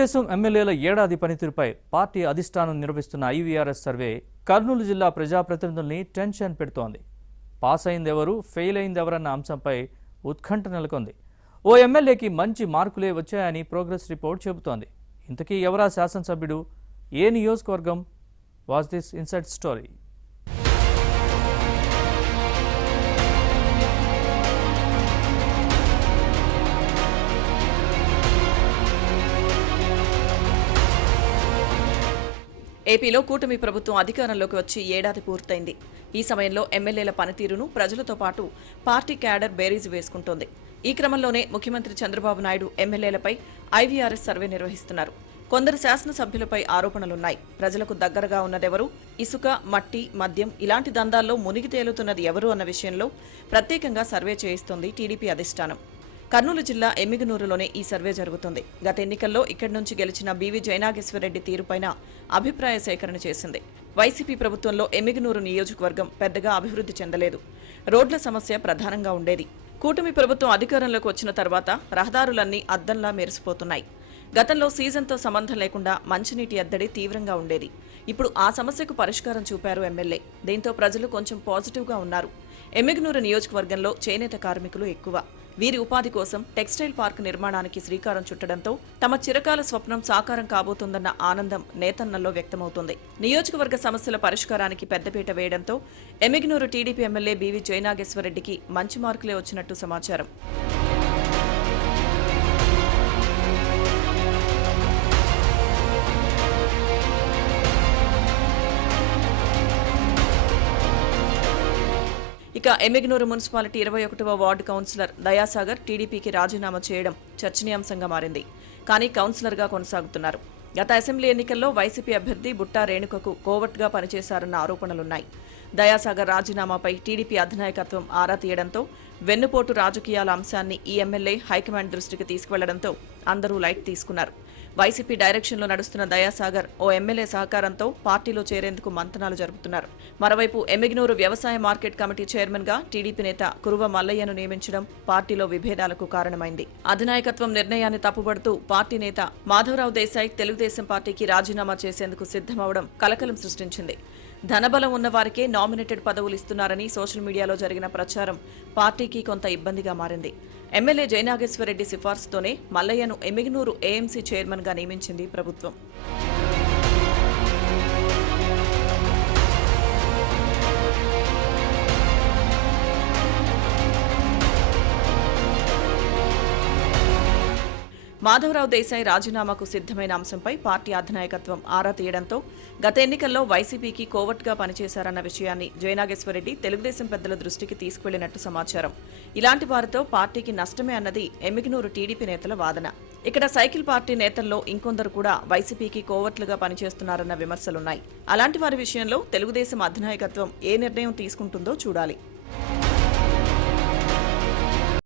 తెలుగుదేశం ఎమ్మెల్యేల ఏడాది పనితీరుపై పార్టీ అధిష్టానం నిర్వహిస్తున్న ఐవీఆర్ఎస్ సర్వే కర్నూలు జిల్లా ప్రజాప్రతినిధుల్ని టెన్షన్ పెడుతోంది. పాస్ అయిందెవరు, ఫెయిల్ అయిందెవరన్న అంశంపై ఉత్కంఠ నెలకొంది. ఓ ఎమ్మెల్యేకి మంచి మార్కులే వచ్చాయని ప్రోగ్రెస్ రిపోర్ట్ చెబుతోంది. ఇంతకీ ఎవరా శాసనసభ్యుడు, ఏ నియోజకవర్గం? Watch this inside story. ఏపీలో కూటమి ప్రభుత్వం అధికారంలోకి వచ్చి ఏడాది పూర్తయింది. ఈ సమయంలో ఎమ్మెల్యేల పనితీరును ప్రజలతో పాటు పార్టీ క్యాడర్ బేరీజు వేసుకుంటోంది. ఈ క్రమంలోనే ముఖ్యమంత్రి చంద్రబాబు నాయుడు ఎమ్మెల్యేలపై ఐవీఆర్ఎస్ సర్వే నిర్వహిస్తున్నారు. కొందరు శాసనసభ్యులపై ఆరోపణలున్నాయి. ప్రజలకు దగ్గరగా ఉన్నదెవరు, ఇసుక, మట్టి, మద్యం ఇలాంటి దందాల్లో మునిగి తేలుతున్నది ఎవరు అన్న విషయంలో ప్రత్యేకంగా సర్వే చేయిస్తోంది టీడీపీ అధిష్టానం. కర్నూలు జిల్లా ఎమ్మిగనూరులోనే ఈ సర్వే జరుగుతుంది. గత ఎన్నికల్లో ఇక్కడి నుంచి గెలిచిన బీవీ జయనాగేశ్వరరెడ్డి తీరుపైన అభిప్రాయ సేకరణ చేసింది. వైసీపీ ప్రభుత్వంలో ఎమ్మిగనూరు నియోజకవర్గం పెద్దగా అభివృద్ధి చెందలేదు. రోడ్ల సమస్య ప్రధానంగా ఉండేది. కూటమి ప్రభుత్వం అధికారంలోకి వచ్చిన తర్వాత రహదారులన్నీ అద్దంలా మెరిసిపోతున్నాయి. గతంలో సీజన్తో సంబంధం లేకుండా మంచినీటి ఎద్దడి తీవ్రంగా ఉండేది. ఇప్పుడు ఆ సమస్యకు పరిష్కారం చూపారు ఎమ్మెల్యే. దీంతో ప్రజలు కొంచెం పాజిటివ్గా ఉన్నారు. ఎమ్మిగనూరు నియోజకవర్గంలో చేనేత కార్మికులు ఎక్కువ. వీరి ఉపాధి కోసం టెక్స్టైల్ పార్క్ నిర్మాణానికి శ్రీకారం చుట్టడంతో తమ చిరకాల స్వప్నం సాకారం కాబోతోందన్న ఆనందం నేతన్నల్లో వ్యక్తమవుతోంది. నియోజకవర్గ సమస్యల పరిష్కారానికి పెద్దపీట వేయడంతో ఎమ్మిగనూరు టీడీపీ ఎమ్మెల్యే బీవీ జయనాగేశ్వరరెడ్డికి మంచి మార్కులే వచ్చినట్టు సమాచారం. ఇక ఎమ్మిగనూరు మున్సిపాలిటీ 21వ వార్డు కౌన్సిలర్ దయాసాగర్ టీడీపీకి రాజీనామా చేయడం చర్చనీయాంశంగా మారింది. కానీ కౌన్సిలర్గా కొనసాగుతున్నారు. గత అసెంబ్లీ ఎన్నికల్లో వైసీపీ అభ్యర్థి బుట్టా రేణుకకు కోవట్గా పనిచేశారన్న ఆరోపణలున్నాయి. దయాసాగర్ రాజీనామాపై టీడీపీ అధినాయకత్వం ఆరా తీయడంతో వెన్నుపోటు రాజకీయాల అంశాన్ని ఈ ఎమ్మెల్యే హైకమాండ్ దృష్టికి తీసుకువెళ్లడంతో అందరూ లైట్ తీసుకున్నారు. వైసీపీ డైరెక్షన్లో నడుస్తున్న దయాసాగర్ ఓ ఎమ్మెల్యే సహకారంతో పార్టీలో చేరేందుకు మంతనాలు జరుపుతున్నారు. మరోవైపు ఎమ్మిగనూరు వ్యవసాయ మార్కెట్ కమిటీ చైర్మన్ గా టీడీపీ నేత కురువ మల్లయ్యను నియమించడం పార్టీలో విభేదాలకు కారణమైంది. అధినాయకత్వం నిర్ణయాన్ని తప్పుపడుతూ పార్టీ నేత మాధవరావు దేశాయ్ తెలుగుదేశం పార్టీకి రాజీనామా చేసేందుకు సిద్ధమవడం కలకలం సృష్టించింది. ధనబలం ఉన్నవారికే నామినేటెడ్ పదవులు ఇస్తున్నారని సోషల్ మీడియాలో జరిగిన ప్రచారం పార్టీకి కొంత ఇబ్బందిగా మారింది. ఎమ్మెల్యే జయనాగేశ్వరరెడ్డి సిఫార్సుతోనే మల్లయ్యను ఎమ్మిగనూరు ఏఎంసీ చైర్మన్ గా నియమించింది ప్రభుత్వం. మాధవరావు దేశాయ్ రాజీనామాకు సిద్ధమైన అంశంపై పార్టీ అధినాయకత్వం ఆరా తీయడంతో గత ఎన్నికల్లో వైసీపీకి కోవట్గా పనిచేశారన్న విషయాన్ని జయనాగేశ్వరరెడ్డి తెలుగుదేశం పెద్దల దృష్టికి తీసుకువెళ్లినట్టు సమాచారం. ఇలాంటి వారితో పార్టీకి నష్టమే అన్నది ఎమ్మిగనూరు టీడీపీ నేతల వాదన. ఇక్కడ సైకిల్ పార్టీ నేతల్లో ఇంకొందరు కూడా వైసీపీకి కోవట్లుగా పనిచేస్తున్నారన్న విమర్శలున్నాయి. అలాంటి వారి విషయంలో తెలుగుదేశం అధినాయకత్వం ఏ నిర్ణయం తీసుకుంటుందో చూడాలి.